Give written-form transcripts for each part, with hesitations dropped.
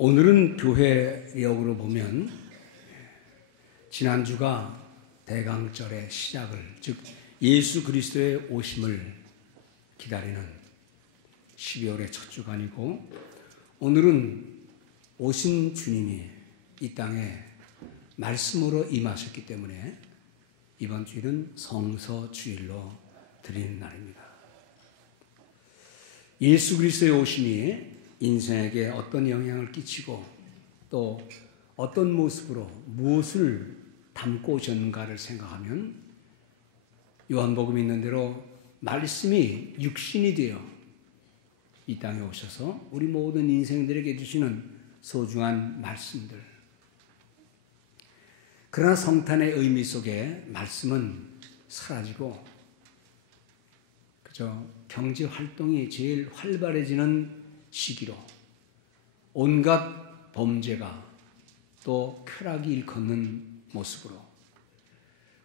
오늘은 교회력으로 보면 지난주가 대강절의 시작을, 즉 예수 그리스도의 오심을 기다리는 12월의 첫 주간이고, 오늘은 오신 주님이 이 땅에 말씀으로 임하셨기 때문에 이번 주일은 성서주일로 드리는 날입니다. 예수 그리스도의 오심이 인생에게 어떤 영향을 끼치고 또 어떤 모습으로 무엇을 담고 오셨는가를 생각하면, 요한복음에 있는 대로 말씀이 육신이 되어 이 땅에 오셔서 우리 모든 인생들에게 주시는 소중한 말씀들, 그러나 성탄의 의미 속에 말씀은 사라지고 그저 경제 활동이 제일 활발해지는 시기로 온갖 범죄가 또 쾌락이 일컫는 모습으로,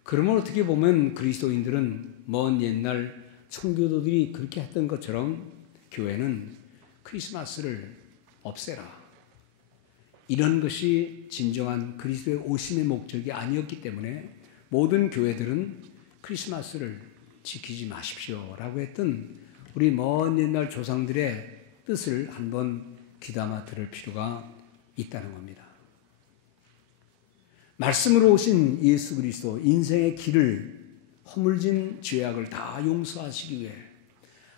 그러면 어떻게 보면 그리스도인들은 먼 옛날 청교도들이 그렇게 했던 것처럼 교회는 크리스마스를 없애라, 이런 것이 진정한 그리스도의 오심의 목적이 아니었기 때문에 모든 교회들은 크리스마스를 지키지 마십시오 라고 했던 우리 먼 옛날 조상들의 뜻을 한번 귀담아 들을 필요가 있다는 겁니다. 말씀으로 오신 예수 그리스도, 인생의 길을 허물진 죄악을 다 용서하시기 위해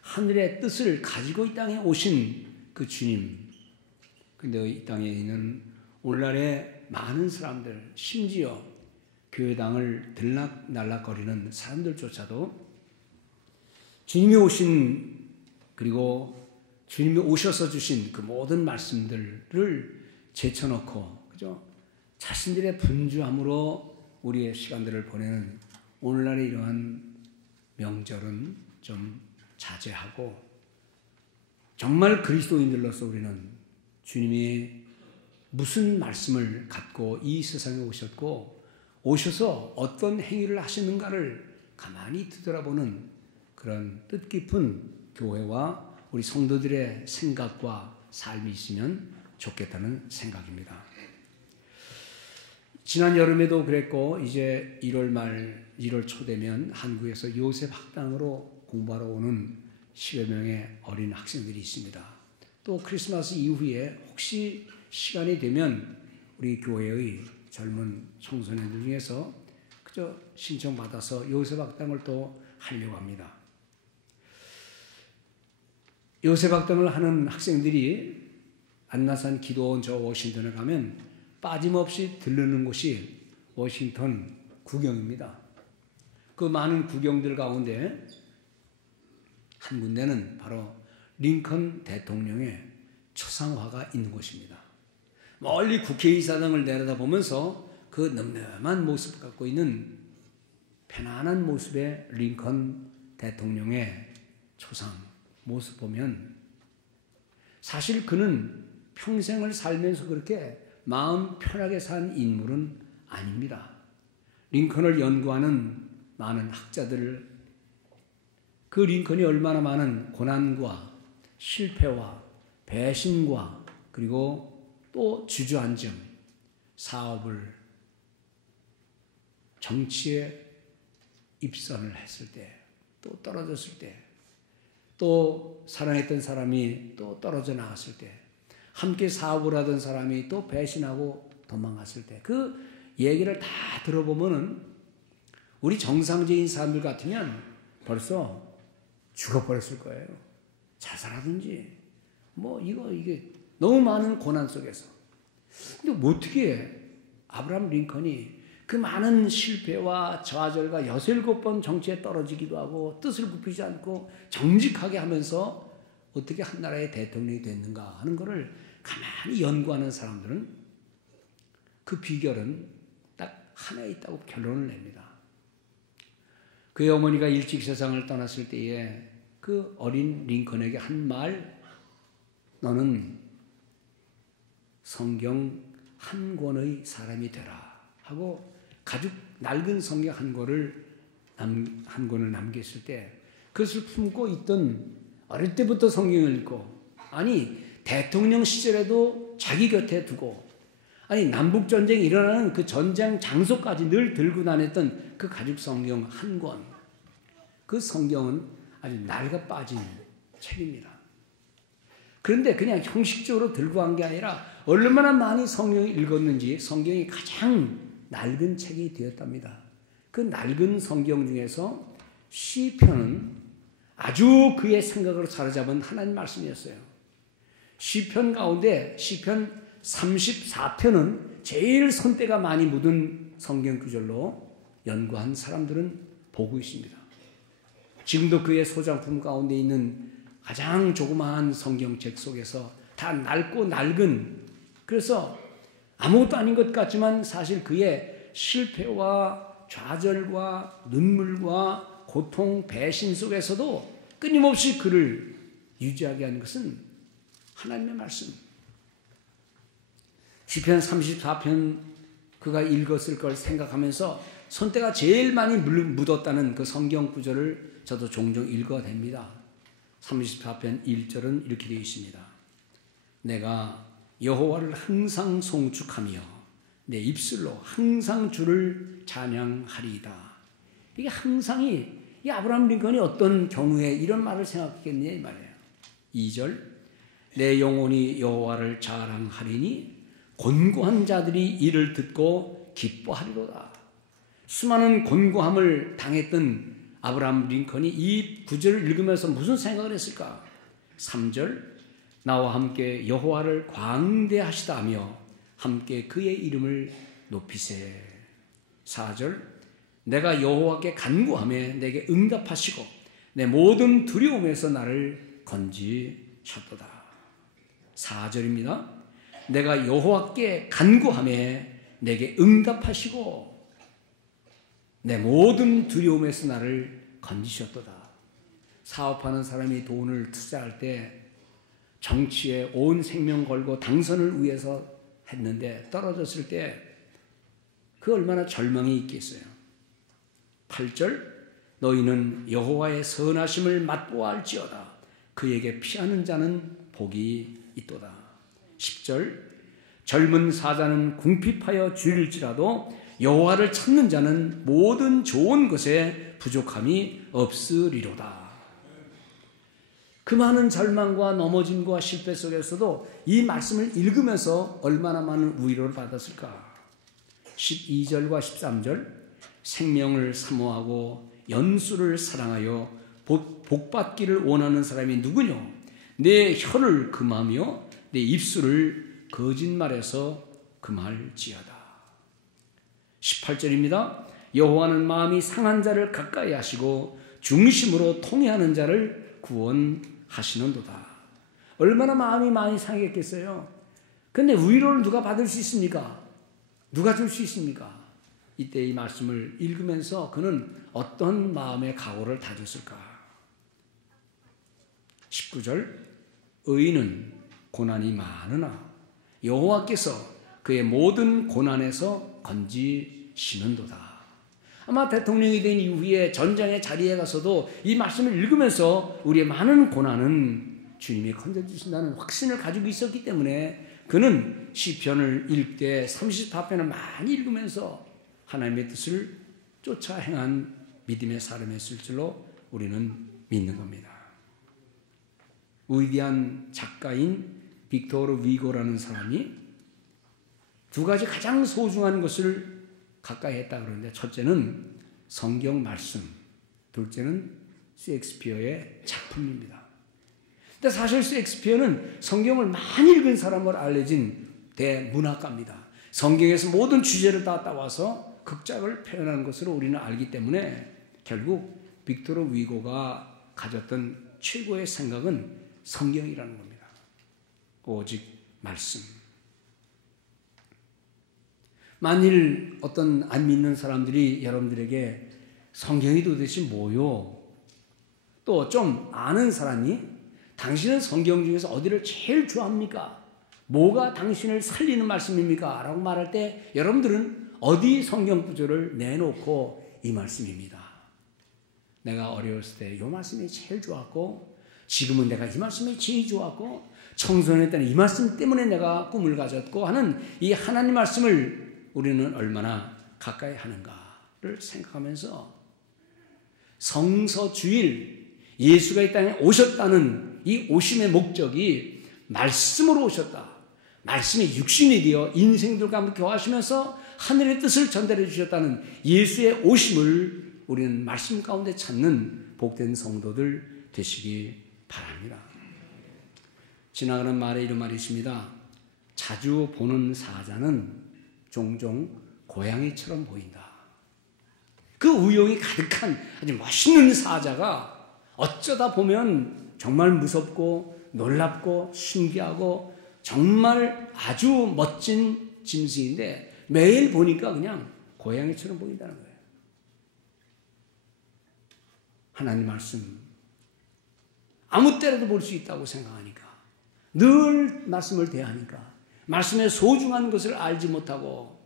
하늘의 뜻을 가지고 이 땅에 오신 그 주님, 근데 이 땅에 있는 오늘날의 많은 사람들, 심지어 교회당을 들락날락거리는 사람들조차도 주님이 오신, 그리고 주님이 오셔서 주신 그 모든 말씀들을 제쳐놓고 그죠? 자신들의 분주함으로 우리의 시간들을 보내는 오늘날의 이러한 명절은 좀 자제하고, 정말 그리스도인들로서 우리는 주님이 무슨 말씀을 갖고 이 세상에 오셨고 오셔서 어떤 행위를 하시는가를 가만히 뒤돌아보는 그런 뜻깊은 교회와 우리 성도들의 생각과 삶이 있으면 좋겠다는 생각입니다. 지난 여름에도 그랬고, 이제 1월 말 1월 초 되면 한국에서 요셉 학당으로 공부하러 오는 10여 명의 어린 학생들이 있습니다. 또 크리스마스 이후에 혹시 시간이 되면 우리 교회의 젊은 청소년들 중에서 그저 신청받아서 요셉 학당을 또 하려고 합니다. 요셉 학당을 하는 학생들이 안나산 기도원 저 워싱턴에 가면 빠짐없이 들르는 곳이 워싱턴 구경입니다. 그 많은 구경들 가운데 한 군데는 바로 링컨 대통령의 초상화가 있는 곳입니다. 멀리 국회의사당을 내려다보면서 그 늠름한 모습을 갖고 있는 편안한 모습의 링컨 대통령의 초상 모습 보면, 사실 그는 평생을 살면서 그렇게 마음 편하게 산 인물은 아닙니다. 링컨을 연구하는 많은 학자들, 그 링컨이 얼마나 많은 고난과 실패와 배신과 그리고 또 주저앉음, 사업을, 정치에 입선을 했을 때, 또 떨어졌을 때, 또 사랑했던 사람이 또 떨어져 나갔을 때, 함께 사업을 하던 사람이 또 배신하고 도망갔을 때, 그 얘기를 다 들어보면은 우리 정상적인 사람들 같으면 벌써 죽어버렸을 거예요. 자살하든지 이게 너무 많은 고난 속에서. 근데 어떻게 아브라함 링컨이 그 많은 실패와 좌절과 6-7번 정치에 떨어지기도 하고 뜻을 굽히지 않고 정직하게 하면서 어떻게 한 나라의 대통령이 됐는가 하는 것을 가만히 연구하는 사람들은 그 비결은 딱 하나에 있다고 결론을 냅니다. 그의 어머니가 일찍 세상을 떠났을 때에 그 어린 링컨에게 한 말, 너는 성경 한 권의 사람이 되라 하고 낡은 성경 한 권을 남겼을 때, 그것을 품고 있던, 어릴 때부터 성경을 읽고, 아니 대통령 시절에도 자기 곁에 두고, 아니 남북전쟁이 일어나는 그 전쟁 장소까지 늘 들고 다녔던 그 가죽 성경 한 권, 그 성경은 아주 낡아 빠진 책입니다. 그런데 그냥 형식적으로 들고 간 게 아니라 얼마나 많이 성경을 읽었는지 성경이 가장 낡은 책이 되었답니다. 그 낡은 성경 중에서 시편은 아주 그의 생각을 사로잡은 하나님 말씀이었어요. 시편 가운데 시편 34편은 제일 손때가 많이 묻은 성경 구절로 연구한 사람들은 보고 있습니다. 지금도 그의 소장품 가운데 있는 가장 조그마한 성경책 속에서 다 낡고 낡은, 그래서 아무것도 아닌 것 같지만 사실 그의 실패와 좌절과 눈물과 고통, 배신 속에서도 끊임없이 그를 유지하게 한 것은 하나님의 말씀. 시편 34편 그가 읽었을 걸 생각하면서 손때가 제일 많이 묻었다는 그 성경 구절을 저도 종종 읽어댑니다. 34편 1절은 이렇게 되어 있습니다. 내가 여호와를 항상 송축하며 내 입술로 항상 주를 찬양하리이다. 이게 항상이, 이 아브라함 링컨이 어떤 경우에 이런 말을 생각했겠느냐 이 말이에요. 2절 내 영혼이 여호와를 자랑하리니 곤고한 자들이 이를 듣고 기뻐하리로다. 수많은 곤고함을 당했던 아브라함 링컨이 이 구절을 읽으면서 무슨 생각을 했을까? 3절 나와 함께 여호와를 광대하시다며 함께 그의 이름을 높이세. 4절 내가 여호와께 간구하며 내게 응답하시고 내 모든 두려움에서 나를 건지셨도다. 4절입니다. 내가 여호와께 간구하며 내게 응답하시고 내 모든 두려움에서 나를 건지셨도다. 사업하는 사람이 돈을 투자할 때 정치에 온 생명 걸고 당선을 위해서 했는데 떨어졌을 때 그 얼마나 절망이 있겠어요. 8절 너희는 여호와의 선하심을 맛보아할지어다. 그에게 피하는 자는 복이 있도다. 10절 젊은 사자는 궁핍하여 줄일지라도 여호와를 찾는 자는 모든 좋은 것에 부족함이 없으리로다. 그 많은 절망과 넘어짐과 실패 속에서도 이 말씀을 읽으면서 얼마나 많은 위로를 받았을까. 12절과 13절 생명을 사모하고 연수를 사랑하여 복받기를 원하는 사람이 누구뇨? 내 혀를 금하며 내 입술을 거짓말해서 금할지어다. 18절입니다. 여호와는 마음이 상한 자를 가까이 하시고 중심으로 통회하는 자를 구원하시는도다. 얼마나 마음이 많이 상했겠어요. 근데 위로를 누가 받을 수 있습니까? 누가 줄 수 있습니까? 이때 이 말씀을 읽으면서 그는 어떤 마음의 각오를 다졌을까? 19절 의인은 고난이 많으나 여호와께서 그의 모든 고난에서 건지시는도다. 아마 대통령이 된 이후에 전장의 자리에 가서도 이 말씀을 읽으면서 우리의 많은 고난은 주님이 건져주신다는 확신을 가지고 있었기 때문에 그는 시편을 읽을 때 34편을 많이 읽으면서 하나님의 뜻을 쫓아 행한 믿음의 삶이었을 줄로 우리는 믿는 겁니다. 위대한 작가인 빅토르 위고라는 사람이 두 가지 가장 소중한 것을 가까이 했다 그러는데, 첫째는 성경 말씀, 둘째는 셰익스피어의 작품입니다. 근데 사실 셰익스피어는 성경을 많이 읽은 사람으로 알려진 대문학가입니다. 성경에서 모든 주제를 다 따와서 극작을 표현하는 것으로 우리는 알기 때문에 결국 빅토르 위고가 가졌던 최고의 생각은 성경이라는 겁니다. 오직 말씀. 만일 어떤 안 믿는 사람들이 여러분들에게 성경이 도대체 뭐요? 또 좀 아는 사람이 당신은 성경 중에서 어디를 제일 좋아합니까? 뭐가 당신을 살리는 말씀입니까? 라고 말할 때 여러분들은 어디 성경 구절을 내놓고 이 말씀입니다. 내가 어려웠을 때 이 말씀이 제일 좋았고, 지금은 내가 이 말씀이 제일 좋았고, 청소년 때는 이 말씀 때문에 내가 꿈을 가졌고 하는 이 하나님 말씀을 우리는 얼마나 가까이 하는가를 생각하면서 성서 주일, 예수가 이 땅에 오셨다는 이 오심의 목적이 말씀으로 오셨다. 말씀이 육신이 되어 인생들과 함께 교화하시면서 하늘의 뜻을 전달해 주셨다는 예수의 오심을 우리는 말씀 가운데 찾는 복된 성도들 되시기 바랍니다. 지나가는 말에 이런 말이 있습니다. 자주 보는 사자는 종종 고양이처럼 보인다. 그 우욕이 가득한 아주 멋있는 사자가 어쩌다 보면 정말 무섭고 놀랍고 신기하고 정말 아주 멋진 짐승인데 매일 보니까 그냥 고양이처럼 보인다는 거예요. 하나님 말씀 아무 때라도 볼 수 있다고 생각하니까 늘 말씀을 대하니까 말씀의 소중한 것을 알지 못하고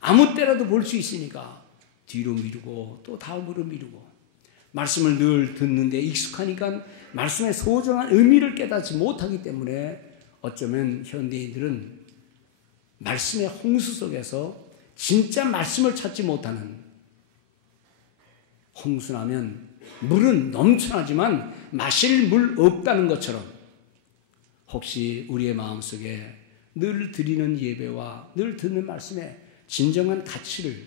아무 때라도 볼 수 있으니까 뒤로 미루고 또 다음으로 미루고 말씀을 늘 듣는데 익숙하니까 말씀의 소중한 의미를 깨닫지 못하기 때문에 어쩌면 현대인들은 말씀의 홍수 속에서 진짜 말씀을 찾지 못하는, 홍수나면 물은 넘쳐나지만 마실 물 없다는 것처럼 혹시 우리의 마음속에 늘 드리는 예배와 늘 듣는 말씀의 진정한 가치를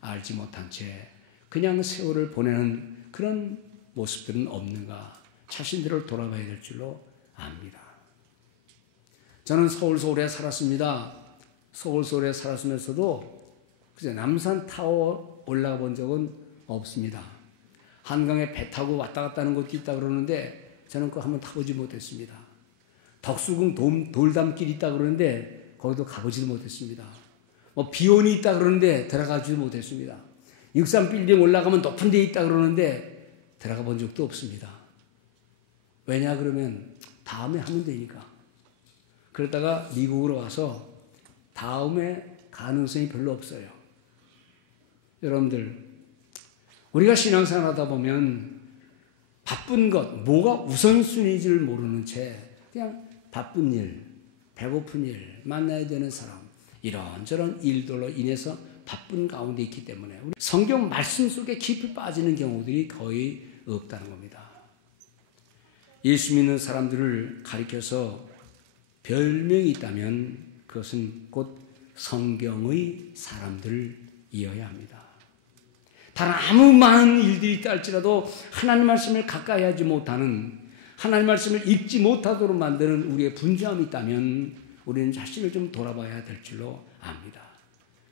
알지 못한 채 그냥 세월을 보내는 그런 모습들은 없는가 자신들을 돌아봐야 될 줄로 압니다. 저는 서울서 오래 살았습니다. 서울서 오래 살았으면서도 남산타워 올라가 본 적은 없습니다. 한강에 배 타고 왔다 갔다 하는 곳이 있다 그러는데 저는 그거 한번 타보지 못했습니다. 덕수궁 돌담길이 있다 그러는데 거기도 가보지도 못했습니다. 비원이 있다 그러는데 들어가지도 못했습니다. 63빌딩 올라가면 높은 데 있다 그러는데 들어가 본 적도 없습니다. 왜냐 그러면 다음에 하면 되니까. 그러다가 미국으로 와서 다음에 가능성이 별로 없어요. 여러분들, 우리가 신앙생활 하다 보면 바쁜 것, 뭐가 우선순위인지를 모르는 채 그냥 바쁜 일, 배고픈 일, 만나야 되는 사람, 이런저런 일들로 인해서 바쁜 가운데 있기 때문에 우리 성경 말씀 속에 깊이 빠지는 경우들이 거의 없다는 겁니다. 예수 믿는 사람들을 가리켜서 별명이 있다면 그것은 곧 성경의 사람들이어야 합니다. 다른 아무 많은 일들이 있다 할지라도 하나님 말씀을 가까이 하지 못하는, 하나님 말씀을 읽지 못하도록 만드는 우리의 분주함이 있다면 우리는 자신을 좀 돌아봐야 될 줄로 압니다.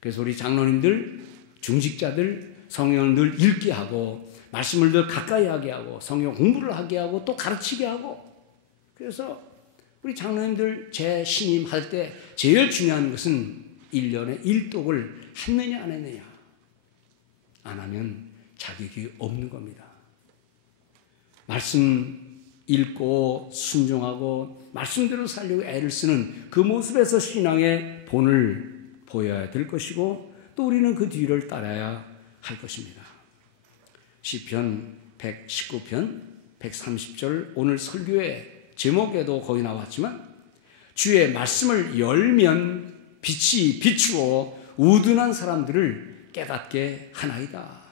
그래서 우리 장로님들, 중직자들 성경을 늘 읽게 하고 말씀을 늘 가까이 하게 하고 성경 공부를 하게 하고 또 가르치게 하고, 그래서 우리 장로님들 제 신임 할 때 제일 중요한 것은 1년에 1독을 했느냐 안 했느냐. 안 하면 자격이 없는 겁니다. 말씀 읽고 순종하고 말씀대로 살려고 애를 쓰는 그 모습에서 신앙의 본을 보여야 될 것이고 또 우리는 그 뒤를 따라야 할 것입니다. 시편 119편 130절 오늘 설교의 제목에도 거기 나왔지만 주의 말씀을 열면 빛이 비추어 우둔한 사람들을 깨닫게 하나이다.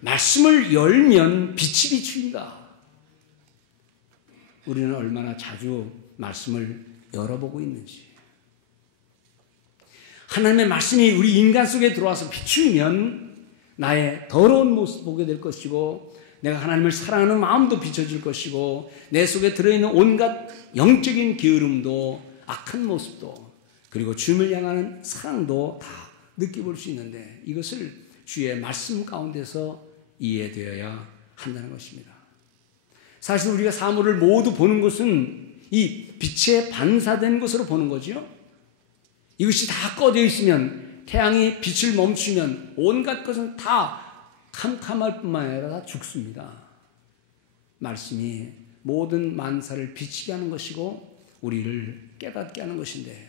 말씀을 열면 빛이 비추인다. 우리는 얼마나 자주 말씀을 열어보고 있는지. 하나님의 말씀이 우리 인간 속에 들어와서 비추면 나의 더러운 모습 보게 될 것이고 내가 하나님을 사랑하는 마음도 비춰질 것이고 내 속에 들어있는 온갖 영적인 게으름도 악한 모습도 그리고 주님을 향하는 사랑도 다 느껴볼 수 있는데 이것을 주의 말씀 가운데서 이해되어야 한다는 것입니다. 사실 우리가 사물을 모두 보는 것은 이 빛에 반사된 것으로 보는 거죠. 이것이 다 꺼져 있으면 태양이 빛을 멈추면 온갖 것은 다 캄캄할 뿐만 아니라 다 죽습니다. 말씀이 모든 만사를 비치게 하는 것이고 우리를 깨닫게 하는 것인데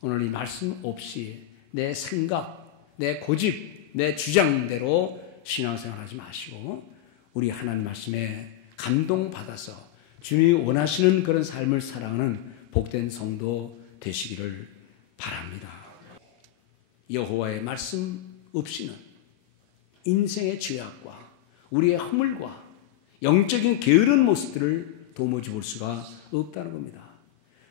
오늘 이 말씀 없이 내 생각, 내 고집, 내 주장대로 신앙생활하지 마시고 우리 하나님 말씀에 감동받아서 주님이 원하시는 그런 삶을 살아가는 복된 성도 되시기를 바랍니다. 여호와의 말씀 없이는 인생의 죄악과 우리의 허물과 영적인 게으른 모습들을 도무지 볼 수가 없다는 겁니다.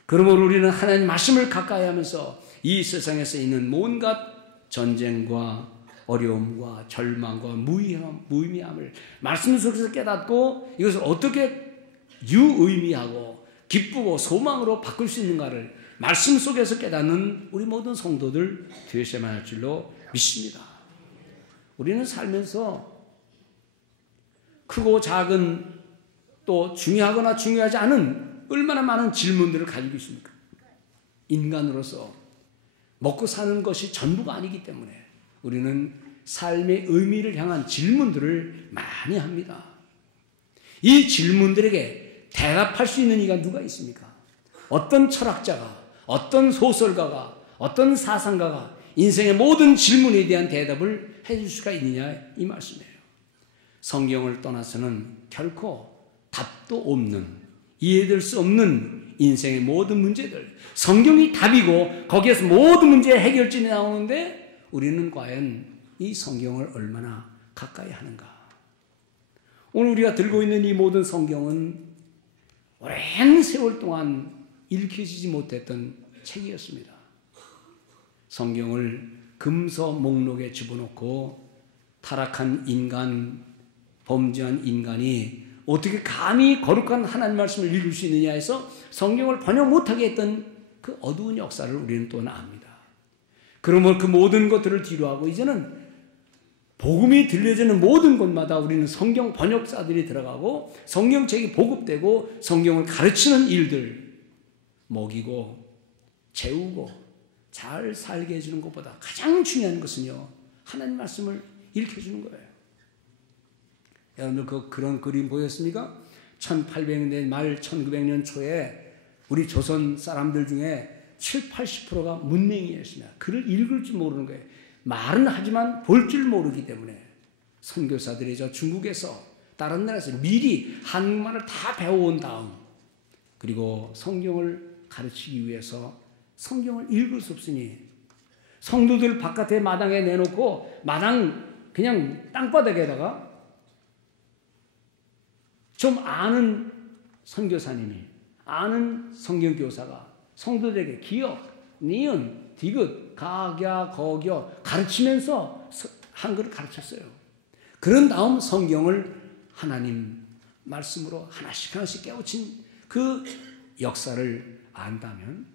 그러므로 우리는 하나님 말씀을 가까이 하면서 이 세상에서 있는 온갖 전쟁과 어려움과 절망과 무의미함을 말씀 속에서 깨닫고 이것을 어떻게 유의미하고 기쁘고 소망으로 바꿀 수 있는가를 말씀 속에서 깨닫는 우리 모든 성도들 되셔야만 할 줄로 믿습니다. 우리는 살면서 크고 작은 또 중요하거나 중요하지 않은 얼마나 많은 질문들을 가지고 있습니까? 인간으로서 먹고 사는 것이 전부가 아니기 때문에 우리는 삶의 의미를 향한 질문들을 많이 합니다. 이 질문들에게 대답할 수 있는 이가 누가 있습니까? 어떤 철학자가, 어떤 소설가가, 어떤 사상가가 인생의 모든 질문에 대한 대답을 해줄 수가 있느냐 이 말씀이에요. 성경을 떠나서는 결코 답도 없는, 이해될 수 없는 인생의 모든 문제들, 성경이 답이고 거기에서 모든 문제의 해결점이 나오는데 우리는 과연 이 성경을 얼마나 가까이 하는가? 오늘 우리가 들고 있는 이 모든 성경은 오랜 세월 동안 읽혀지지 못했던 책이었습니다. 성경을 금서 목록에 집어넣고 타락한 인간, 범죄한 인간이 어떻게 감히 거룩한 하나님 말씀을 읽을 수 있느냐 해서 성경을 번역 못하게 했던 그 어두운 역사를 우리는 또 압니다. 그러면 그 모든 것들을 뒤로하고 이제는 복음이 들려지는 모든 곳마다 우리는 성경 번역사들이 들어가고 성경책이 보급되고 성경을 가르치는 일들, 먹이고 재우고 잘 살게 해주는 것보다 가장 중요한 것은요, 하나님 말씀을 읽혀주는 거예요. 여러분들 그런 그림 보였습니까? 1800년 말 1900년 초에 우리 조선 사람들 중에 70~80%가 문맹이었습니다. 글을 읽을 줄 모르는 거예요. 말은 하지만 볼 줄 모르기 때문에 선교사들이 저 중국에서 다른 나라에서 미리 한국말을 다 배워온 다음 그리고 성경을 가르치기 위해서 성경을 읽을 수 없으니 성도들 바깥에 마당에 내놓고 마당 그냥 땅바닥에다가 좀 아는 선교사님이 아는 성경교사가 성도들에게 기역, 니은, 디귿, 가갸, 거겨 가르치면서 한글을 가르쳤어요. 그런 다음 성경을 하나님 말씀으로 하나씩 하나씩 깨우친 그 역사를 안다면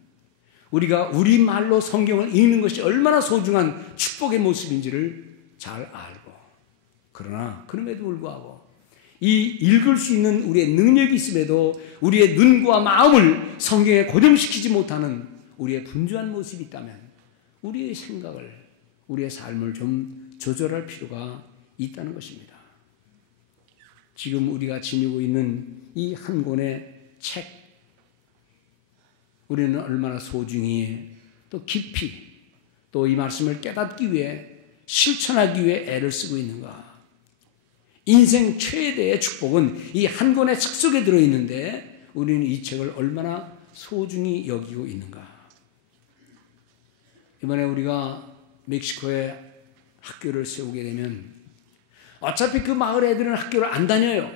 우리가 우리말로 성경을 읽는 것이 얼마나 소중한 축복의 모습인지를 잘 알고, 그러나 그럼에도 불구하고 이 읽을 수 있는 우리의 능력이 있음에도 우리의 눈과 마음을 성경에 고정시키지 못하는 우리의 분주한 모습이 있다면 우리의 생각을, 우리의 삶을 좀 조절할 필요가 있다는 것입니다. 지금 우리가 지니고 있는 이 한 권의 책, 우리는 얼마나 소중히 또 깊이 또 이 말씀을 깨닫기 위해 실천하기 위해 애를 쓰고 있는가? 인생 최대의 축복은 이 한 권의 책 속에 들어있는데 우리는 이 책을 얼마나 소중히 여기고 있는가? 이번에 우리가 멕시코에 학교를 세우게 되면 어차피 그 마을 애들은 학교를 안 다녀요.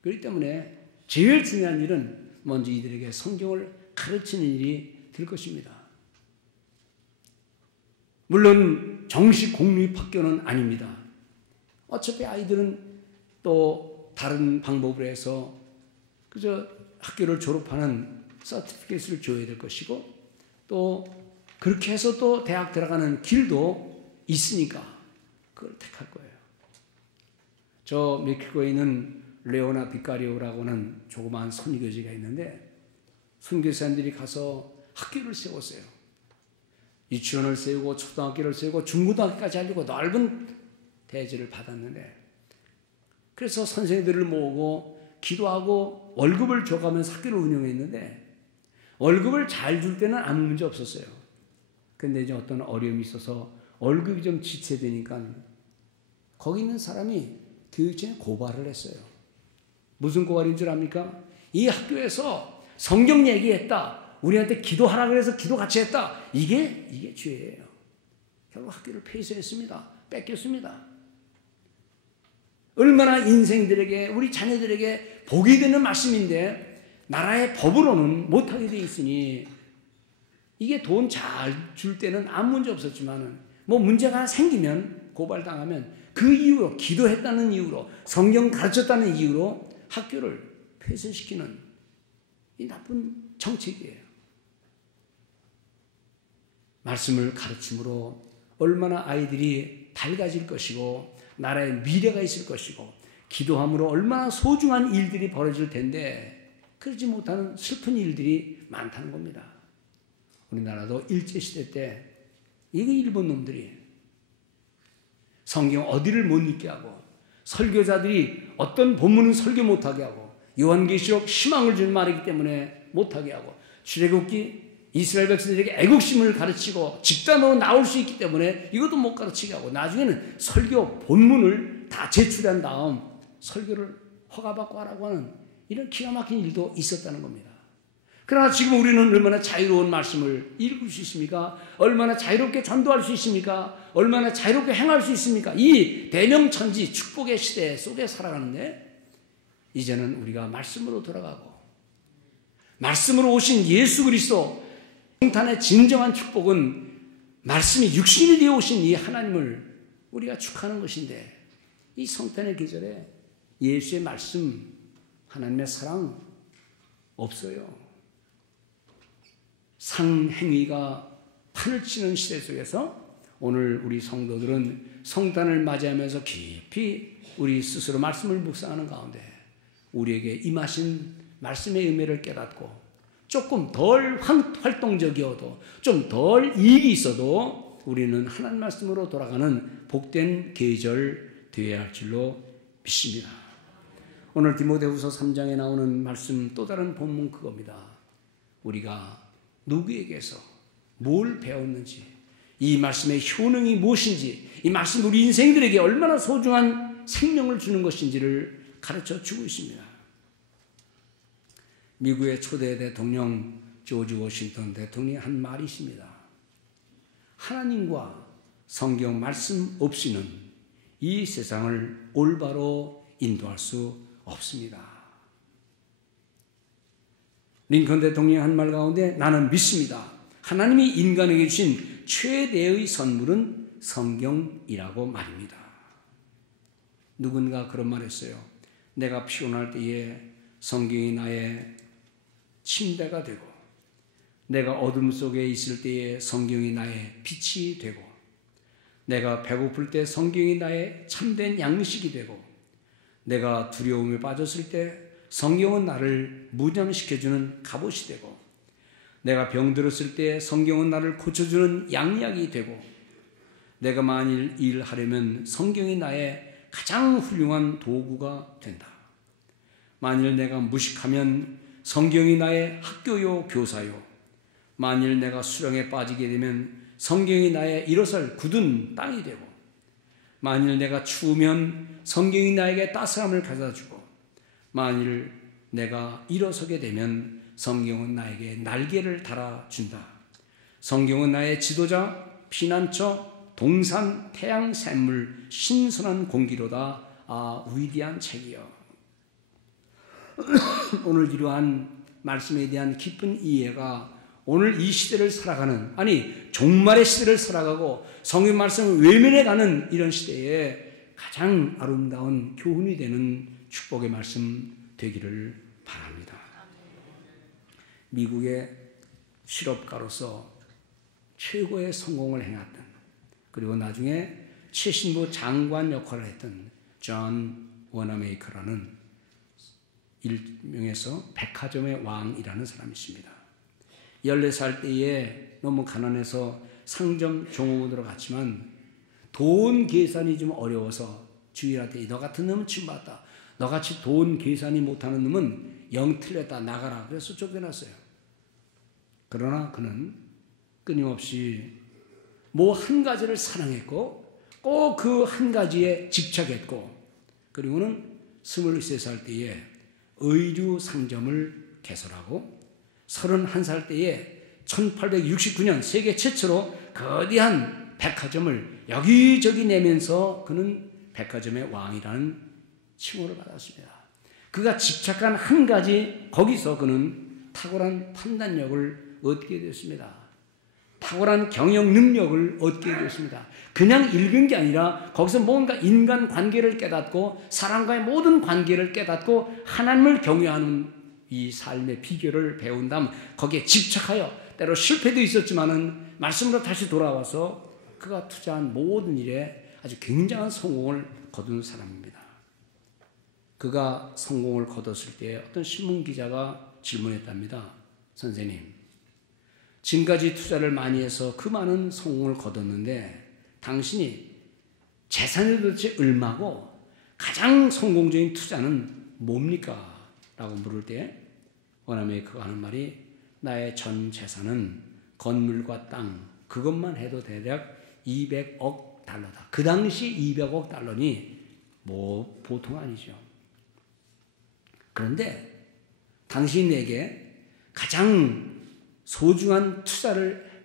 그렇기 때문에 제일 중요한 일은 먼저 이들에게 성경을 가르치는 일이 될 것입니다. 물론 정식 공립학교는 아닙니다. 어차피 아이들은 또 다른 방법으로 해서 그저 학교를 졸업하는 서티피케이트를 줘야 될 것이고 또 그렇게 해서 또 대학 들어가는 길도 있으니까 그걸 택할 거예요. 저 멕시코에 있는 레오나 비카리오라고는 조그마한 선교지가 있는데 선교사님들이 가서 학교를 세웠어요. 유치원을 세우고 초등학교를 세우고 중고등학교까지 하려고 넓은 대지를 받았는데 그래서 선생님들을 모으고 기도하고 월급을 줘가면서 학교를 운영했는데 월급을 잘 줄 때는 아무 문제 없었어요. 근데 이제 어떤 어려움이 있어서 월급이 좀 지체되니까 거기 있는 사람이 교육청에 고발을 했어요. 무슨 고발인 줄 압니까? 이 학교에서 성경 얘기했다. 우리한테 기도하라 그래서 기도 같이 했다. 이게 죄예요. 결국 학교를 폐쇄했습니다. 뺏겼습니다. 얼마나 인생들에게, 우리 자녀들에게 복이 되는 말씀인데 나라의 법으로는 못하게 돼 있으니, 이게 돈 잘 줄 때는 아무 문제 없었지만 뭐 문제가 생기면, 고발당하면 그 이유로, 기도했다는 이유로, 성경 가르쳤다는 이유로 학교를 폐쇄시키는 이 나쁜 정책이에요. 말씀을 가르침으로 얼마나 아이들이 밝아질 것이고 나라에 미래가 있을 것이고, 기도함으로 얼마나 소중한 일들이 벌어질 텐데 그러지 못하는 슬픈 일들이 많다는 겁니다. 우리나라도 일제시대 때 이거 일본 놈들이 성경 어디를 못 읽게 하고, 설교자들이 어떤 본문은 설교 못하게 하고, 요한계시록 희망을 주는 말이기 때문에 못하게 하고, 출애굽기 이스라엘 백성들에게 애국심을 가르치고 집단으로 나올 수 있기 때문에 이것도 못 가르치게 하고, 나중에는 설교 본문을 다 제출한 다음 설교를 허가받고 하라고 하는 이런 기가 막힌 일도 있었다는 겁니다. 그러나 지금 우리는 얼마나 자유로운 말씀을 읽을 수 있습니까? 얼마나 자유롭게 전도할 수 있습니까? 얼마나 자유롭게 행할 수 있습니까? 이 대명천지 축복의 시대 속에 살아가는데, 이제는 우리가 말씀으로 돌아가고, 말씀으로 오신 예수 그리스도, 성탄의 진정한 축복은 말씀이 육신이 되어 오신 이 하나님을 우리가 축하하는 것인데, 이 성탄의 계절에 예수의 말씀, 하나님의 사랑 없어요. 상행위가 판을 치는 시대 속에서 오늘 우리 성도들은 성탄을 맞이하면서 깊이 우리 스스로 말씀을 묵상하는 가운데 우리에게 임하신 말씀의 의미를 깨닫고, 조금 덜 활동적이어도, 좀 덜 이익이 있어도 우리는 하나님 말씀으로 돌아가는 복된 계절 되어야 할 줄로 믿습니다. 오늘 디모데후서 3장에 나오는 말씀, 또 다른 본문 그겁니다. 우리가 누구에게서 뭘 배웠는지, 이 말씀의 효능이 무엇인지, 이 말씀 우리 인생들에게 얼마나 소중한 생명을 주는 것인지를 가르쳐 주고 있습니다. 미국의 초대 대통령 조지 워싱턴 대통령이 한 말이 있습니다. 하나님과 성경 말씀 없이는 이 세상을 올바로 인도할 수 없습니다. 링컨 대통령의 한 말 가운데, 나는 믿습니다. 하나님이 인간에게 주신 최대의 선물은 성경이라고 말입니다. 누군가 그런 말 했어요. 내가 피곤할 때에 성경이 나의 침대가 되고, 내가 어둠 속에 있을 때에 성경이 나의 빛이 되고, 내가 배고플 때 성경이 나의 참된 양식이 되고, 내가 두려움에 빠졌을 때 성경은 나를 무장시켜주는 갑옷이 되고, 내가 병들었을 때 성경은 나를 고쳐주는 양약이 되고, 내가 만일 일하려면 성경이 나의 가장 훌륭한 도구가 된다. 만일 내가 무식하면 성경이 나의 학교요 교사요, 만일 내가 수렁에 빠지게 되면 성경이 나의 일어설 굳은 땅이 되고, 만일 내가 추우면 성경이 나에게 따스함을 가져다주고, 만일 내가 일어서게 되면 성경은 나에게 날개를 달아준다. 성경은 나의 지도자, 피난처, 동산, 태양, 샘물, 신선한 공기로다. 아, 위대한 책이여. 오늘 이러한 말씀에 대한 깊은 이해가 오늘 이 시대를 살아가는, 아니 종말의 시대를 살아가고 성경 말씀을 외면해가는 이런 시대에 가장 아름다운 교훈이 되는 축복의 말씀 되기를 바랍니다. 미국의 실업가로서 최고의 성공을 행했던, 그리고 나중에 최신부 장관 역할을 했던 존 워너메이커라는 일명에서 백화점의 왕이라는 사람이 있습니다. 14살 때에 너무 가난해서 상점 종업원으로 갔지만 돈 계산이 좀 어려워서 주인한테 너 같은 놈은 취급받다. 너같이 돈 계산이 못하는 놈은 영 틀렸다, 나가라. 그래서 쫓겨났어요. 그러나 그는 끊임없이 뭐 한 가지를 사랑했고 꼭 그 한 가지에 집착했고, 그리고는 23살 때에 의류 상점을 개설하고 31살 때에 1869년 세계 최초로 거대한 백화점을 여기저기 내면서 그는 백화점의 왕이라는 칭호를 받았습니다. 그가 집착한 한 가지, 거기서 그는 탁월한 판단력을 얻게 되었습니다. 탁월한 경영 능력을 얻게 되었습니다. 그냥 읽은 게 아니라 거기서 뭔가 인간 관계를 깨닫고 사람과의 모든 관계를 깨닫고 하나님을 경외하는 이 삶의 비결을 배운 다음 거기에 집착하여 때로 실패도 있었지만은 말씀으로 다시 돌아와서 그가 투자한 모든 일에 아주 굉장한 성공을 거둔 사람입니다. 그가 성공을 거뒀을 때 어떤 신문기자가 질문했답니다. 선생님, 지금까지 투자를 많이 해서 그 많은 성공을 거뒀는데 당신이 재산이 도대체 얼마고 가장 성공적인 투자는 뭡니까? 라고 물을 때 원아메이 그가 하는 말이 나의 전 재산은 건물과 땅 그것만 해도 대략 200억 달러다. 그 당시 200억 달러니 뭐 보통 아니죠. 그런데 당신에게 가장 소중한 투자를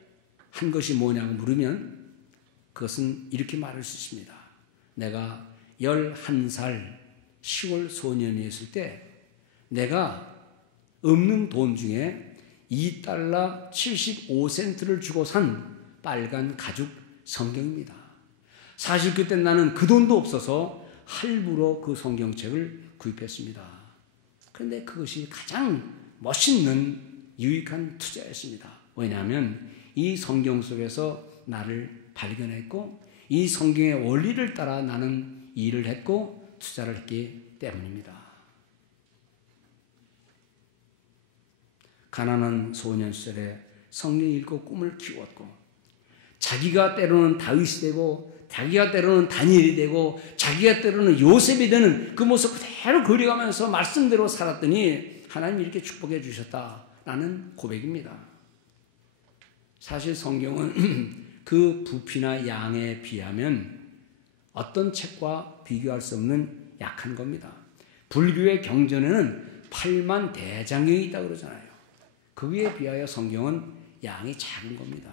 한 것이 뭐냐고 물으면 그것은 이렇게 말할 수 있습니다. 내가 11살 10월 소년이었을 때 내가 없는 돈 중에 $2 75센트를 주고 산 빨간 가죽 성경입니다. 사실 그때 나는 그 돈도 없어서 할부로 그 성경책을 구입했습니다. 그런데 그것이 가장 멋있는 유익한 투자였습니다. 왜냐하면 이 성경 속에서 나를 발견했고 이 성경의 원리를 따라 나는 일을 했고 투자를 했기 때문입니다. 가난한 소년 시절에 성경 읽고 꿈을 키웠고 자기가 때로는 다윗이 되고 자기가 때로는 다니엘이 되고 자기가 때로는 요셉이 되는 그 모습 그대로 그려가면서 말씀대로 살았더니 하나님이 이렇게 축복해 주셨다라는 고백입니다. 사실 성경은 그 부피나 양에 비하면 어떤 책과 비교할 수 없는 약한 겁니다. 불교의 경전에는 8만 대장경이 있다고 그러잖아요. 그에 비하여 성경은 양이 작은 겁니다.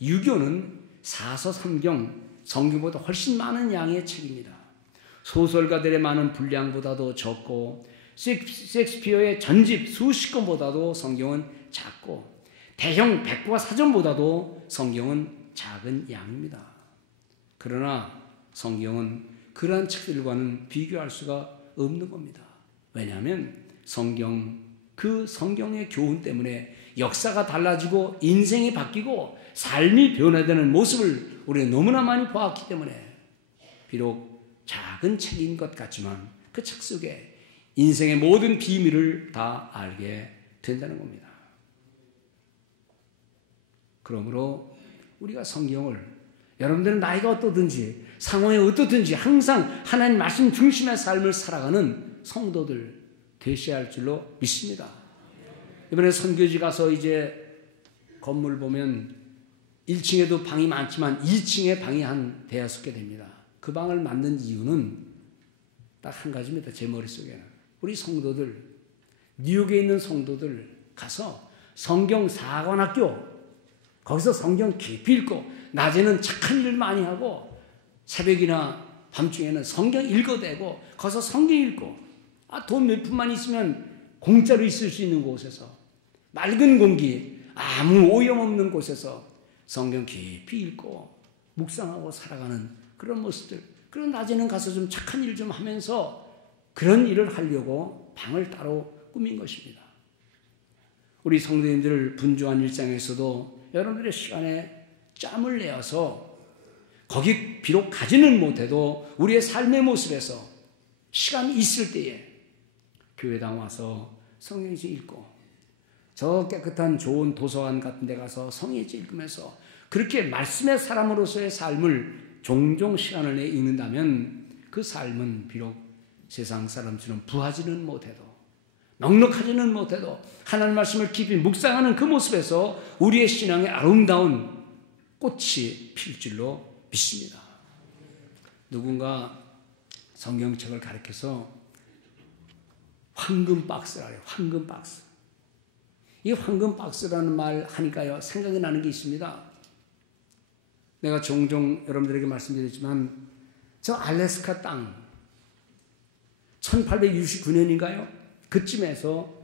유교는 사서삼경, 성경보다 훨씬 많은 양의 책입니다. 소설가들의 많은 분량보다도 적고 셰익스피어의 전집 수십 권보다도 성경은 작고 대형 백과 사전보다도 성경은 작은 양입니다. 그러나 성경은 그러한 책들과는 비교할 수가 없는 겁니다. 왜냐하면 그 성경의 교훈 때문에 역사가 달라지고 인생이 바뀌고 삶이 변화되는 모습을 우리가 너무나 많이 보았기 때문에 비록 작은 책인 것 같지만 그 책 속에 인생의 모든 비밀을 다 알게 된다는 겁니다. 그러므로 우리가 성경을 여러분들은 나이가 어떻든지 상황이 어떻든지 항상 하나님 말씀 중심의 삶을 살아가는 성도들 되셔야 할 줄로 믿습니다. 이번에 선교지 가서 이제 건물 보면 1층에도 방이 많지만 2층에 방이 한 대여섯 개 됩니다. 그 방을 만든 이유는 딱 한 가지입니다. 제 머릿속에는. 우리 성도들, 뉴욕에 있는 성도들 가서 성경 사관학교 거기서 성경 깊이 읽고 낮에는 착한 일 많이 하고 새벽이나 밤중에는 성경 읽어대고 거기서 성경 읽고 돈 몇 푼만 있으면 공짜로 있을 수 있는 곳에서 맑은 공기 아무 오염 없는 곳에서 성경 깊이 읽고 묵상하고 살아가는 그런 모습들. 그런 낮에는 가서 좀 착한 일 좀 하면서 그런 일을 하려고 방을 따로 꾸민 것입니다. 우리 성도님들 분주한 일상에서도 여러분들의 시간에 짬을 내어서 거기 비록 가지는 못해도 우리의 삶의 모습에서 시간이 있을 때에 교회당 와서 성경 좀 읽고 저 깨끗한 좋은 도서관 같은 데 가서 성경 좀 읽으면서 그렇게 말씀의 사람으로서의 삶을 종종 시간을 내 읽는다면 그 삶은 비록 세상 사람처럼 부하지는 못해도 넉넉하지는 못해도 하나님 말씀을 깊이 묵상하는 그 모습에서 우리의 신앙의 아름다운 꽃이 필 줄로 믿습니다. 누군가 성경책을 가르쳐서 황금 박스라 해요. 황금 박스. 이 황금 박스라는 말 하니까요, 생각이 나는 게 있습니다. 내가 종종 여러분들에게 말씀드렸지만, 저 알래스카 땅, 1869년인가요? 그쯤에서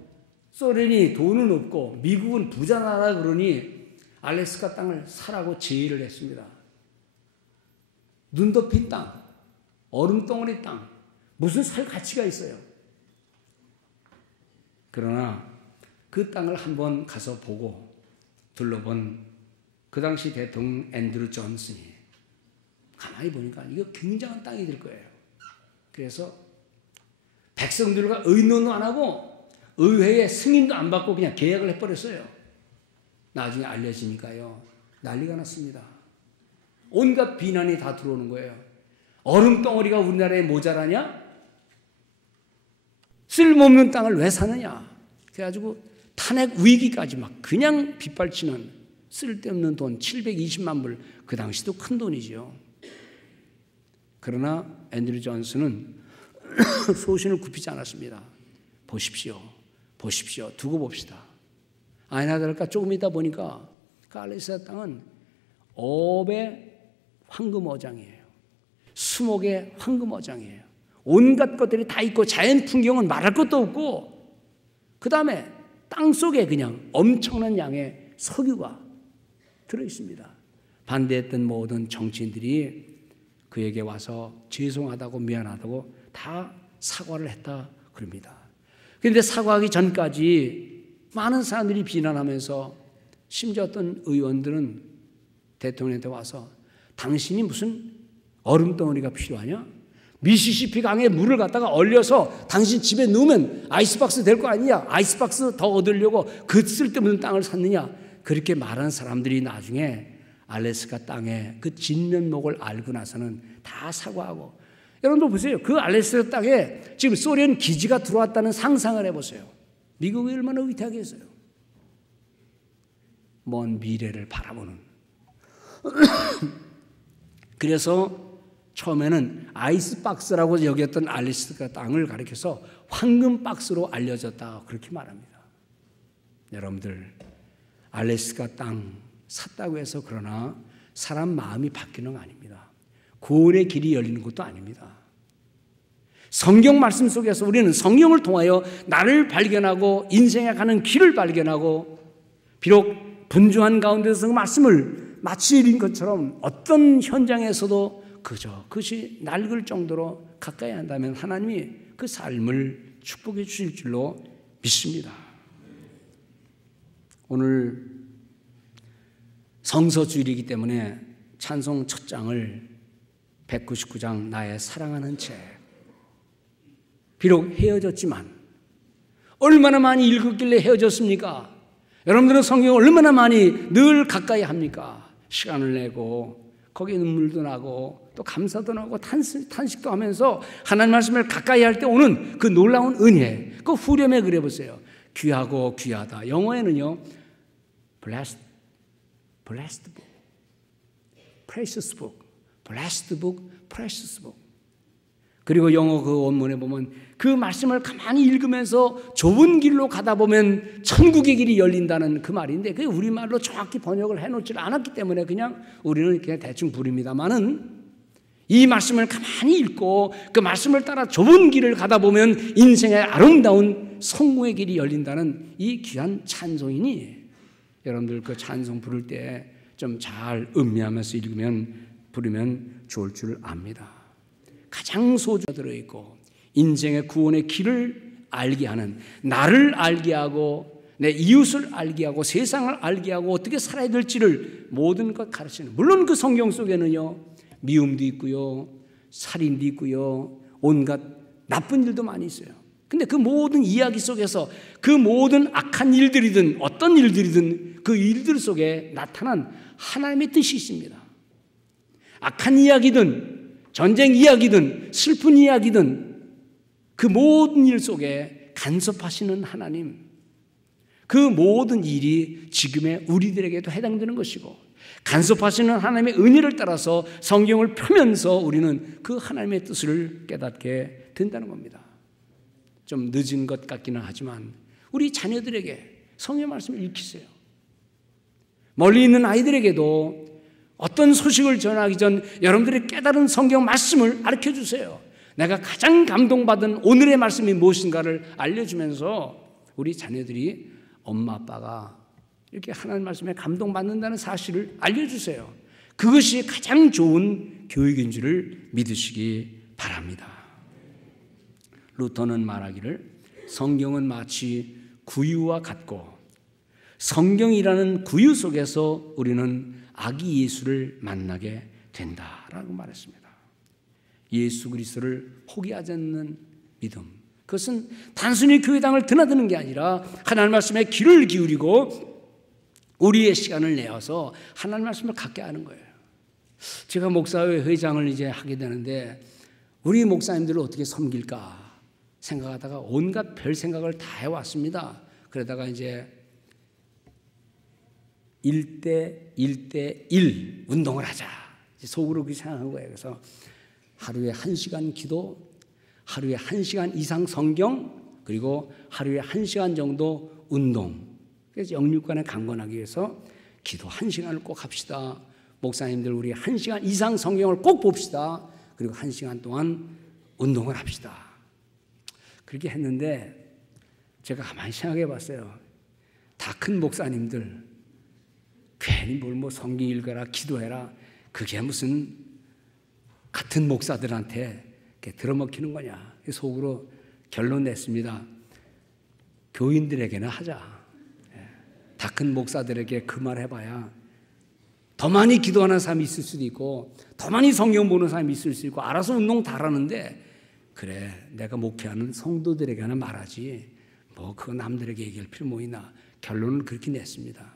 소련이 돈은 없고 미국은 부자 나라 그러니 알래스카 땅을 사라고 제의를 했습니다. 눈 덮인 땅, 얼음덩어리 땅, 무슨 살 가치가 있어요? 그러나 그 땅을 한번 가서 보고 둘러본 그 당시 대통령 앤드루 존슨이 가만히 보니까 이거 굉장한 땅이 될 거예요. 그래서 백성들과 의논도 안 하고 의회의 승인도 안 받고 그냥 계약을 해버렸어요. 나중에 알려지니까요, 난리가 났습니다. 온갖 비난이 다 들어오는 거예요. 얼음덩어리가 우리나라에 모자라냐? 쓸모없는 땅을 왜 사느냐? 그래가지고 탄핵 위기까지 막 그냥 빗발치는 쓸데없는 돈 720만 불, 그 당시도 큰 돈이지요. 그러나 앤드류 존슨은 소신을 굽히지 않았습니다. 보십시오. 두고 봅시다. 아니나 다를까 조금 있다 보니까 그 알래스카 땅은 5배 황금어장이에요. 수목의 황금어장이에요. 온갖 것들이 다 있고 자연 풍경은 말할 것도 없고, 그 다음에 땅속에 그냥 엄청난 양의 석유가 들어있습니다. 반대했던 모든 정치인들이 그에게 와서 죄송하다고 미안하다고 다 사과를 했다 그럽니다. 그런데 사과하기 전까지 많은 사람들이 비난하면서, 심지어 어떤 의원들은 대통령한테 와서 당신이 무슨 얼음덩어리가 필요하냐? 미시시피 강에 물을 갖다가 얼려서 당신 집에 넣으면 아이스박스 될 거 아니냐? 아이스박스 더 얻으려고 그 쓸데없는 땅을 샀느냐? 그렇게 말한 사람들이 나중에 알래스카 땅의 그 진면목을 알고 나서는 다 사과하고, 여러분들 보세요. 그 알래스카 땅에 지금 소련 기지가 들어왔다는 상상을 해보세요. 미국이 얼마나 위태하겠어요. 먼 미래를 바라보는. 그래서 처음에는 아이스박스라고 여겼던 알래스카 땅을 가리켜서 황금박스로 알려졌다 그렇게 말합니다. 여러분들, 알래스카 땅 샀다고 해서 그러나 사람 마음이 바뀌는 거 아닙니다. 구원의 길이 열리는 것도 아닙니다. 성경 말씀 속에서 우리는 성경을 통하여 나를 발견하고 인생에 가는 길을 발견하고, 비록 분주한 가운데서 그 말씀을 마치 읽은 것처럼 어떤 현장에서도 그저 그것이 낡을 정도로 가까이 한다면 하나님이 그 삶을 축복해 주실 줄로 믿습니다. 오늘 성서주일이기 때문에 찬송 첫 장을 199장 나의 사랑하는 책, 비록 헤어졌지만 얼마나 많이 읽었길래 헤어졌습니까? 여러분들은 성경을 얼마나 많이 늘 가까이 합니까? 시간을 내고 거기에 눈물도 나고 또 감사도 나고 탄식도 하면서 하나님 말씀을 가까이 할 때 오는 그 놀라운 은혜, 그 후렴에 그려보세요. 귀하고 귀하다. 영어에는요, blessed book, precious book, blessed book, precious book. 그리고 영어 그 원문에 보면 그 말씀을 가만히 읽으면서 좁은 길로 가다 보면 천국의 길이 열린다는 그 말인데, 그게 우리말로 정확히 번역을 해놓지 않았기 때문에 그냥 우리는 그냥 대충 부릅니다만은, 이 말씀을 가만히 읽고 그 말씀을 따라 좁은 길을 가다 보면 인생의 아름다운 성공의 길이 열린다는 이 귀한 찬송이니, 여러분들 그 찬송 부를 때 좀 잘 음미하면서 부르면 좋을 줄 압니다. 가장 소중하게 들어있고 인생의 구원의 길을 알게 하는, 나를 알게 하고 내 이웃을 알게 하고 세상을 알게 하고 어떻게 살아야 될지를 모든 것 가르치는, 물론 그 성경 속에는요 미움도 있고요, 살인도 있고요, 온갖 나쁜 일도 많이 있어요. 근데 그 모든 이야기 속에서 그 모든 악한 일들이든 어떤 일들이든 그 일들 속에 나타난 하나님의 뜻이 있습니다. 악한 이야기든 전쟁 이야기든 슬픈 이야기든 그 모든 일 속에 간섭하시는 하나님, 그 모든 일이 지금의 우리들에게도 해당되는 것이고, 간섭하시는 하나님의 은혜를 따라서 성경을 펴면서 우리는 그 하나님의 뜻을 깨닫게 된다는 겁니다. 좀 늦은 것 같기는 하지만 우리 자녀들에게 성경의 말씀을 읽히세요. 멀리 있는 아이들에게도 어떤 소식을 전하기 전 여러분들이 깨달은 성경 말씀을 가르쳐 주세요. 내가 가장 감동받은 오늘의 말씀이 무엇인가를 알려주면서 우리 자녀들이 엄마 아빠가 이렇게 하나님 말씀에 감동받는다는 사실을 알려주세요. 그것이 가장 좋은 교육인 줄을 믿으시기 바랍니다. 루터는 말하기를 성경은 마치 구유와 같고 성경이라는 구유 속에서 우리는 아기 예수를 만나게 된다라고 말했습니다. 예수 그리스도를 포기하지 않는 믿음, 그것은 단순히 교회당을 드나드는 게 아니라 하나님 말씀에 귀를 기울이고 우리의 시간을 내어서 하나님 말씀을 갖게 하는 거예요. 제가 목사회 회장을 이제 하게 되는데 우리 목사님들을 어떻게 섬길까 생각하다가 온갖 별 생각을 다 해왔습니다. 그러다가 이제 1대1 운동을 하자. 속으로 그렇게 생각한 거예요. 그래서 하루에 1시간 기도, 하루에 1시간 이상 성경, 그리고 하루에 1시간 정도 운동. 그래서 영육간에 강건하기 위해서 기도 1시간을 꼭 합시다. 목사님들 우리 1시간 이상 성경을 꼭 봅시다. 그리고 1시간 동안 운동을 합시다. 그렇게 했는데 제가 가만히 생각해 봤어요. 다 큰 목사님들 괜히 뭘 성경 읽어라 기도해라 그게 무슨 같은 목사들한테 이렇게 들어먹히는 거냐. 속으로 결론 냈습니다. 교인들에게는 하자. 다 큰 목사들에게 그 말 해봐야 더 많이 기도하는 사람이 있을 수도 있고 더 많이 성경 보는 사람이 있을 수 있고 알아서 운동 다 하는데 그래 내가 목회하는 성도들에게는 말하지 뭐 그거 남들에게 얘기할 필요 뭐 있나. 결론은 그렇게 냈습니다.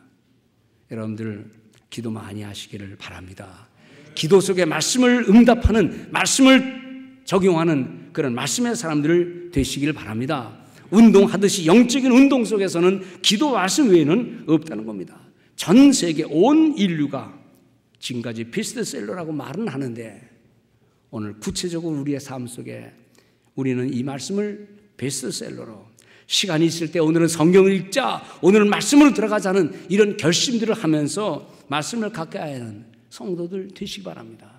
여러분들 기도 많이 하시기를 바랍니다. 기도 속에 말씀을 응답하는 말씀을 적용하는 그런 말씀의 사람들 되시기를 바랍니다. 운동하듯이 영적인 운동 속에서는 기도 말씀 외에는 없다는 겁니다. 전 세계 온 인류가 지금까지 베스트셀러라고 말은 하는데 오늘 구체적으로 우리의 삶 속에 우리는 이 말씀을 베스트셀러로 시간이 있을 때 오늘은 성경을 읽자, 오늘은 말씀으로 들어가자는 이런 결심들을 하면서 말씀을 갖게 하는 성도들 되시기 바랍니다.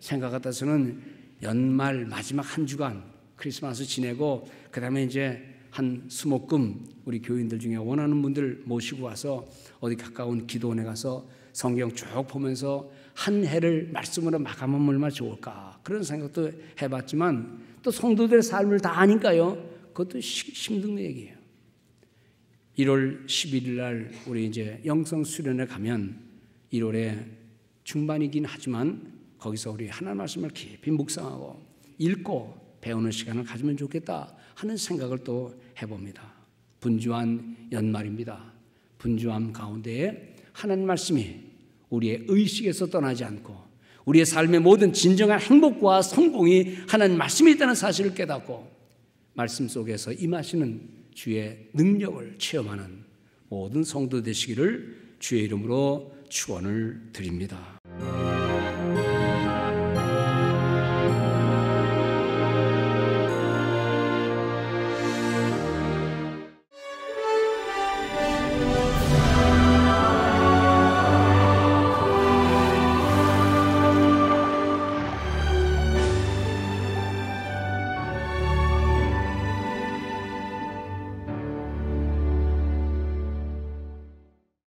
생각 같아서는 연말 마지막 한 주간 크리스마스 지내고 그 다음에 이제 한 수목금 우리 교인들 중에 원하는 분들 모시고 와서 어디 가까운 기도원에 가서 성경 쭉 보면서 한 해를 말씀으로 마감하면 얼마나 좋을까 그런 생각도 해봤지만 또 성도들의 삶을 다 아니까요. 그것도 힘든 얘기예요. 1월 11일 날 우리 이제 영성 수련회 가면 1월에 중반이긴 하지만 거기서 우리 하나님 말씀을 깊이 묵상하고 읽고 배우는 시간을 가지면 좋겠다 하는 생각을 또 해봅니다. 분주한 연말입니다. 분주함 가운데에 하나님 말씀이 우리의 의식에서 떠나지 않고 우리의 삶의 모든 진정한 행복과 성공이 하나님 말씀이 있다는 사실을 깨닫고 말씀 속에서 임하시는 주의 능력을 체험하는 모든 성도 되시기를 주의 이름으로 축원을 드립니다.